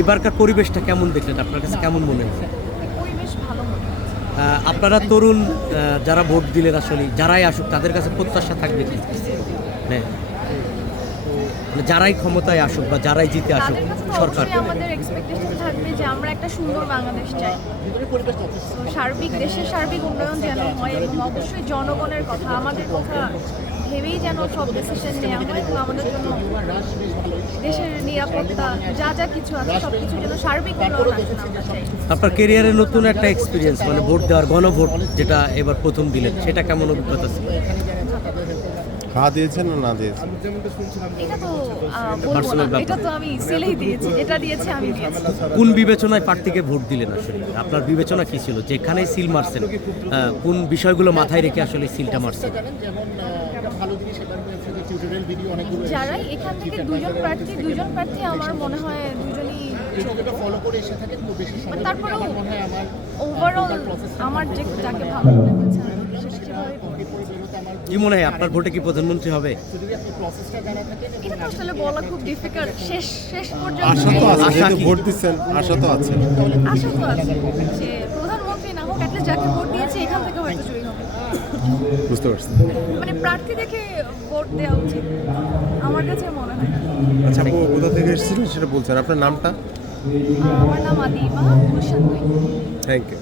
এবারকার পরিবেশটা কেমন দেখলেন, আপনার কাছে কেমন মনে হয়? পরিবেশ ভালো মনে হচ্ছে। আপনারা তরুণ যারা ভোট দিলেন, আসলে যারাই আসুক তাদের কাছে প্রত্যাশা থাকবে কি? হ্যাঁ, মানে যারাই ক্ষমতায় আসুক বা যারাই জিতে আসুক তাদের কাছে তো সরকার, অবশ্যই আমাদের এক্সপেকটেশন থাকবে যে আমরা একটা সুন্দর বাংলাদেশ চাই। তো দেশের সার্বিক উন্নয়ন যেন হয় এবং অবশ্যই জনগণের কথা, আমাদের কথা ভেবেই যেন সব ডিসিশন নেওয়া হয় এবং আমাদের জন্য দেশের নিরাপত্তা যা যা কিছু আছে সব কিছু যেন সার্বিক উন্নয়ন আসে আমরা চাই। আপনার কেরিয়ারে নতুন একটা এক্সপিরিয়েন্স, মানে ভোট দেওয়ার, গণভোট যেটা এবার প্রথম দিলেন, সেটা কেমন অভিজ্ঞতা ছিল? হ্যাঁ দিয়েছেন না না দিয়েছেন? এটা তো বলবো না, এটা তো আমি সিলেই দিয়েছি, যেটা দিয়েছে আমি দিয়েছি। কোন বিবেচনায় প্রার্থীকে ভোট দিলেন? আসলে আপনার বিবেচনা কি ছিল, যেখানে সিল মারছেন কোন বিষয়গুলো মাথায় রেখে আসলে সিলটা মারছেন? যারাই এখান থেকে দুজন প্রার্থী আমার মনে হয় দুজনই, তারপরেও ওভারঅল আমার যাকে ভালো মনে হয়েছে সেভাবেই কি মনে হয় আপনার ভোটে কি প্রধানমন্ত্রী হবে? এটা তো আসলে বলা খুব ডিফিকাল্ট। শেষ পর্যন্ত আশা তো আছে, আশা যেহেতু কি? ভোট দিচ্ছেন আশা তো আছে। আশা তো আছে যে প্রধানমন্ত্রী না হোক, অ্যাটলিস্ট যাকে ভোট দিয়েছে এখান থেকে হয়তো জয়ী হবে। বুঝতে পারছি। মানে প্রার্থী দেখে ভোট দেওয়া উচিত আমার কাছে মনে হয়। আচ্ছা আপু কোথা থেকে এসেছিলেন সেটা বলছেন, আপনার নামটা? আমার নাম আদিবা গুলশান। Thank you.